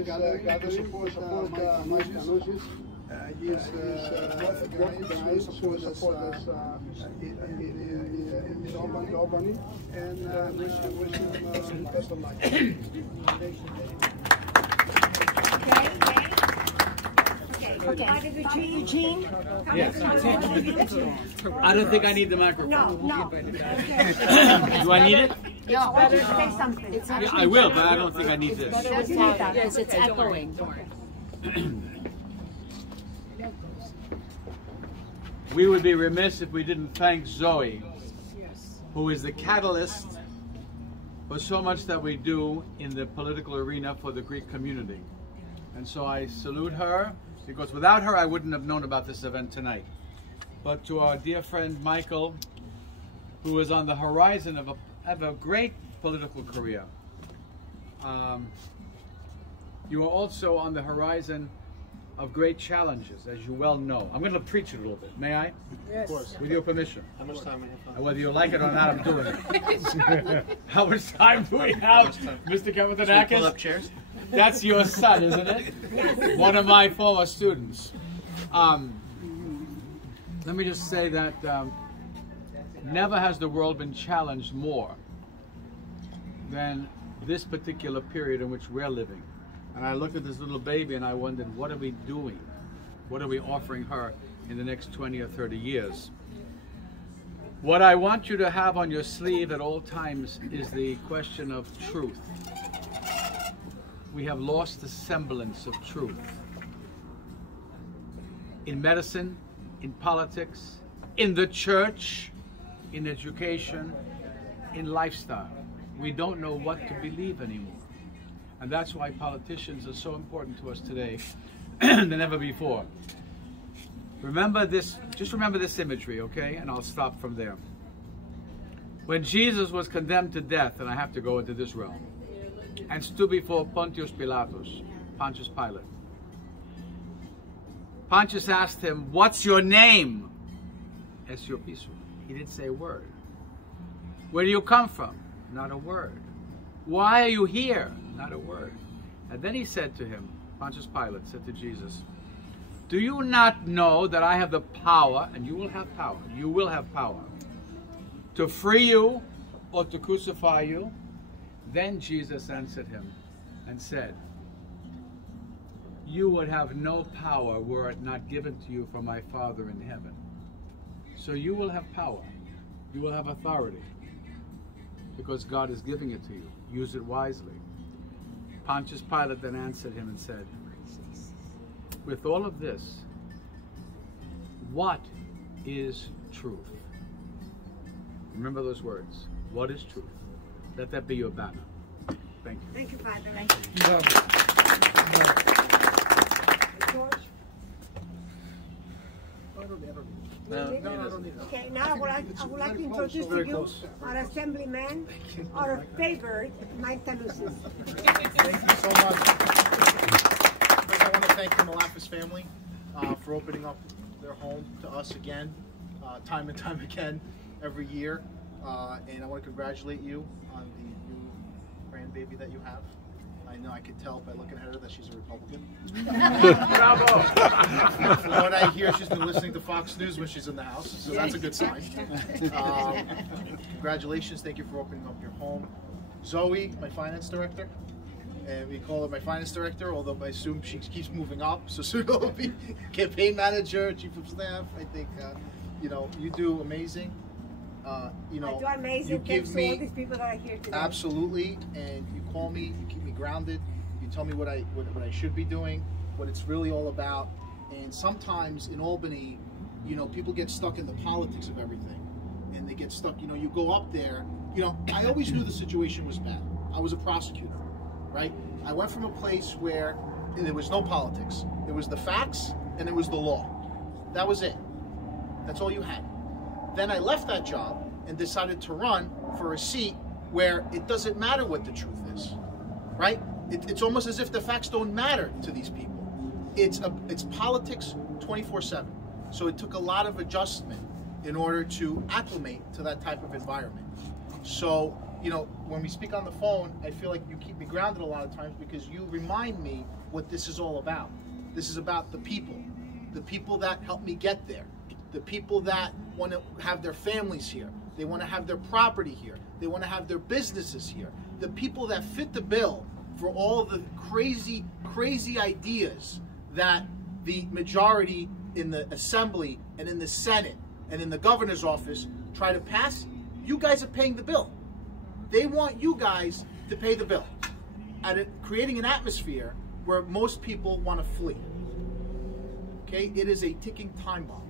gather support Mike Tannousi. He's organized to support us in Albany, and wish him best of luck. Okay. Eugene? Yes. I don't think I need the microphone. No. Do I need it? No. Say something. Yeah, I will, but I don't think I need this. Yes, it's echoing. We would be remiss if we didn't thank Zoe, who is the catalyst for so much that we do in the political arena for the Greek community. And so I salute her, because without her I wouldn't have known about this event tonight. But to our dear friend Michael, who is on the horizon of a great political career. You are also on the horizon of great challenges, as you well know. I'm going to preach it a little bit. May I? Yes. Of course. With your permission. How much time we have? Whether you like it or not, I'm doing it. How much time do we have, Mr. Kapitanakis? Pull up chairs? That's your son, isn't it? One of my former students. Let me just say that never has the world been challenged more than this particular period in which we're living. And I looked at this little baby and I wondered, what are we doing? What are we offering her in the next 20 or 30 years? What I want you to have on your sleeve at all times is the question of truth. We have lost the semblance of truth. In medicine, in politics, in the church, in education, in lifestyle. We don't know what to believe anymore. And that's why politicians are so important to us today than ever before. Remember this, just remember this imagery, okay? And I'll stop from there. When Jesus was condemned to death, and I have to go into this realm, and stood before Pontius Pilatus, Pontius Pilate. Pontius asked him, "What's your name?" Esiopisu. He didn't say a word. Where do you come from? Not a word. Why are you here? Not a word. And then he said to him, Pontius Pilate said to Jesus, "Do you not know that I have the power," and you will have power, "to free you or to crucify you?" Then Jesus answered him and said, "You would have no power were it not given to you from my Father in heaven." So you will have power. You will have authority because God is giving it to you. Use it wisely. Pontius Pilate then answered him and said, "With all of this, what is truth?" Remember those words. What is truth? Let that be your banner. Thank you. Thank you, Father. Okay, now I would like to introduce to you our assemblyman, our favorite, Mike Tannousi. Thank you so much. First, I want to thank the Malafis family for opening up their home to us again, time and time again, every year. And I want to congratulate you on the new grandbaby that you have. I know I could tell by looking at her that she's a Republican. Bravo! From what I hear, she's been listening to Fox News when she's in the house, so that's a good sign. Congratulations, thank you for opening up your home. Zoe, my finance director, and we call her my finance director, although I assume she keeps moving up, so soon it'll be campaign manager, chief of staff. I think, you know, you do amazing. You know, I do amazing. You give me all these people that are here today. Absolutely, and you call me, you keep me grounded, you tell me what I should be doing, what it's really all about. And sometimes in Albany, you know, people get stuck in the politics of everything, and they get stuck. You know, you go up there. You know, I always knew the situation was bad. I was a prosecutor, right? I went from a place where there was no politics. It was the facts and it was the law. That was it. That's all you had. Then I left that job and decided to run for a seat where it doesn't matter what the truth is, right? It's almost as if the facts don't matter to these people. It's politics 24/7. So it took a lot of adjustment in order to acclimate to that type of environment. So, you know, when we speak on the phone, I feel like you keep me grounded a lot of times because you remind me what this is all about. This is about the people that help me get there, the people that want to have their families here. They want to have their property here. They want to have their businesses here. The people that fit the bill for all the crazy, crazy ideas that the majority in the Assembly and in the Senate and in the governor's office try to pass. You guys are paying the bill. They want you guys to pay the bill, creating an atmosphere where most people want to flee. Okay, it is a ticking time bomb.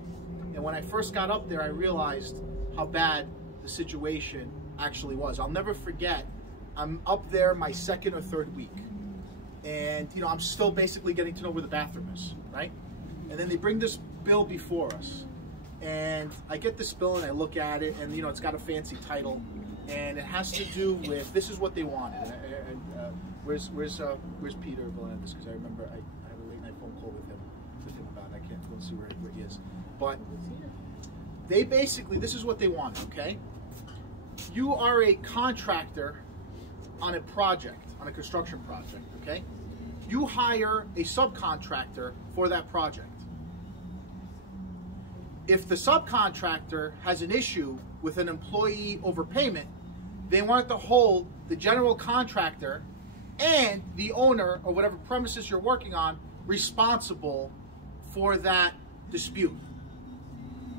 And when I first got up there, I realized how bad the situation actually was. I'll never forget, I'm up there my second or third week. And, you know, I'm still basically getting to know where the bathroom is, right? And then they bring this bill before us. And I get this bill and I look at it, and, you know, it's got a fancy title. And it has to do with, this is what they wanted. Where's Peter Belandis? Because I remember I had a late night phone call with him about it. I can't go see where he is. But they basically, this is what they wanted, okay? You are a contractor on a project, on a construction project, okay? You hire a subcontractor for that project. If the subcontractor has an issue with an employee overpayment, they want to hold the general contractor and the owner or whatever premises you're working on responsible for that dispute.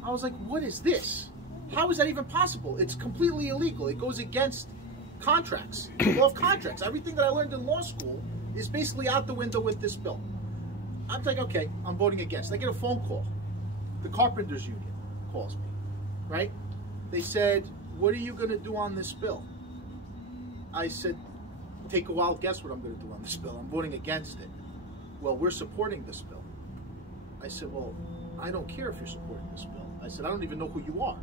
I was like, what is this? How is that even possible? It's completely illegal. It goes against contracts, law of contracts. Everything that I learned in law school is basically out the window with this bill. I'm like, okay, I'm voting against. I get a phone call. The Carpenters Union calls me, right? They said, what are you going to do on this bill? I said, take a wild guess what I'm going to do on this bill. I'm voting against it. Well, we're supporting this bill. I said, well, I don't care if you're supporting this bill. I said, I don't even know who you are.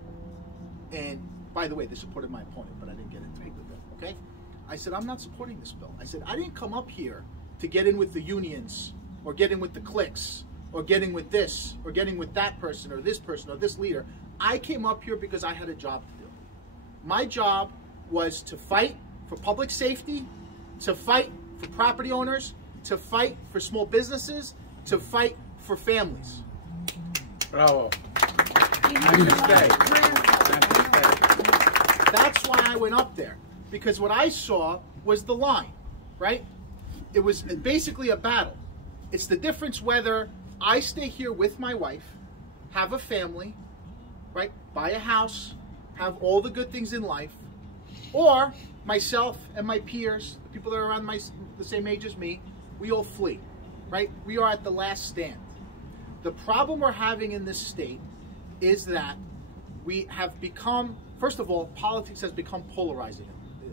And by the way, they supported my opponent, but I didn't get into it with them, okay? I said, I'm not supporting this bill. I said, I didn't come up here to get in with the unions or get in with the cliques or get in with this or getting with that person or this leader. I came up here because I had a job to do. My job was to fight for public safety, to fight for property owners, to fight for small businesses, to fight for families. Bravo. That's why I went up there, because what I saw was the line, right? It was basically a battle. It's the difference whether I stay here with my wife, have a family, right? Buy a house, have all the good things in life, or myself and my peers, the people that are around the same age as me, we all flee, right? We are at the last stand. The problem we're having in this state is that we have become, first of all, politics has become polarizing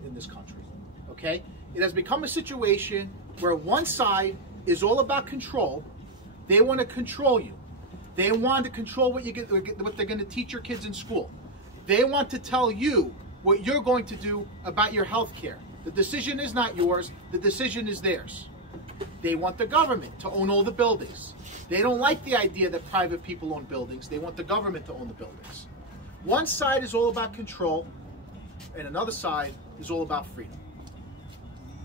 in this country, okay? It has become a situation where one side is all about control. They want to control you. They want to control what they're going to teach your kids in school. They want to tell you what you're going to do about your health care. The decision is not yours. The decision is theirs. They want the government to own all the buildings. They don't like the idea that private people own buildings. They want the government to own the buildings. One side is all about control, and another side is all about freedom.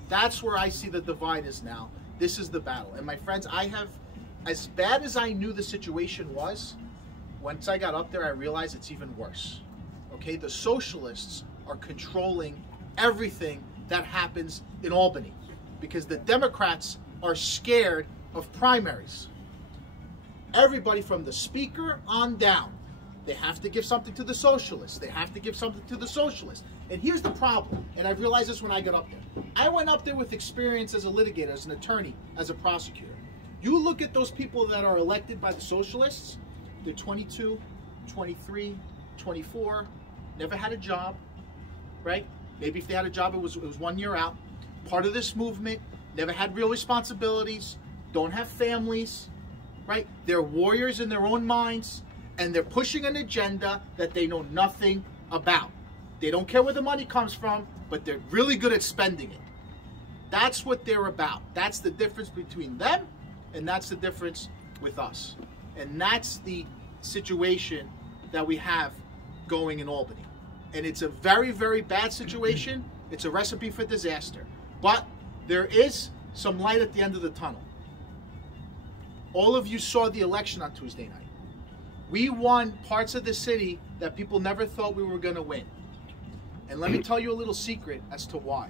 That's where I see the divide is now. This is the battle. And my friends, I have, as bad as I knew the situation was, once I got up there, I realized it's even worse. Okay, the socialists are controlling everything that happens in Albany because the Democrats are scared of primaries. Everybody from the speaker on down, they have to give something to the socialists. They have to give something to the socialists. And here's the problem, and I realized this when I got up there. I went up there with experience as a litigator, as an attorney, as a prosecutor. You look at those people that are elected by the socialists, they're 22, 23, 24, never had a job, right? Maybe if they had a job, it was 1 year out. Part of this movement, never had real responsibilities, don't have families, right? They're warriors in their own minds, and they're pushing an agenda that they know nothing about. They don't care where the money comes from, but they're really good at spending it. That's what they're about. That's the difference between them, and that's the difference with us. And that's the situation that we have going in Albany. And it's a very, very bad situation. It's a recipe for disaster. But there is some light at the end of the tunnel. All of you saw the election on Tuesday night. We won parts of the city that people never thought we were going to win. And let me tell you a little secret as to why.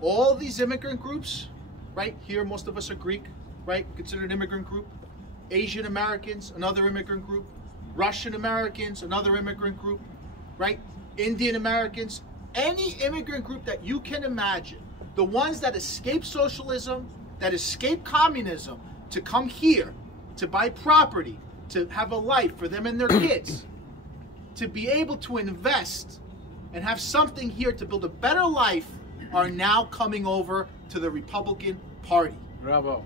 All these immigrant groups, right here, most of us are Greek, right? Considered an immigrant group. Asian Americans, another immigrant group. Russian Americans, another immigrant group, right? Indian Americans, any immigrant group that you can imagine, the ones that escape socialism, that escape communism, to come here, to buy property, to have a life for them and their kids, to be able to invest and have something here to build a better life, are now coming over to the Republican Party. Bravo.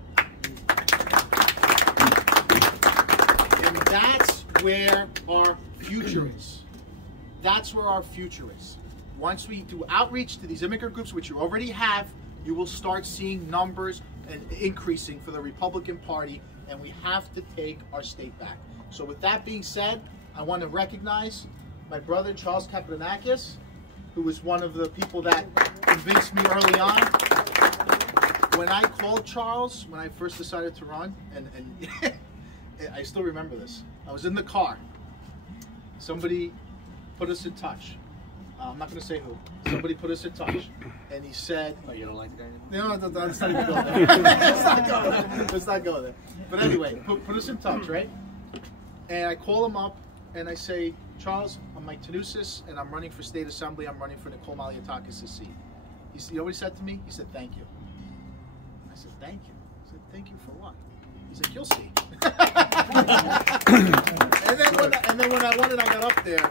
And that's where our future is. That's where our future is. Once we do outreach to these immigrant groups, which you already have, you will start seeing numbers and increasing for the Republican Party, and we have to take our state back. So with that being said, I want to recognize my brother Charles Kaplanakis, who was one of the people that convinced me early on. When I called Charles, when I first decided to run, and I still remember this, I was in the car. Somebody put us in touch. I'm not going to say who. Somebody put us in touch, and he said, "Oh, you don't like the guy?" No, let's not even go there. Let's not go there. But anyway, put us in touch, right? And I call him up, and I say, Charles, I'm Mike Tannousis, and I'm running for state assembly. I'm running for Nicole Maliatakis' seat. You know what he said to me? He said, "Thank you." I said, "Thank you." I said, "Thank you for what?" He's like, "You'll see." and then when I got up there,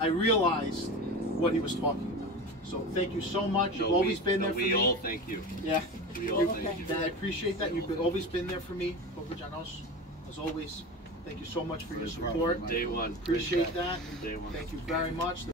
I realized what he was talking about. So thank you so much. You've always been there for me. We all thank you. Yeah. We all thank you. I appreciate that. You've always been there for me. Janos, as always, thank you so much for your support. Day one. Appreciate that. Day one. Thank you very much.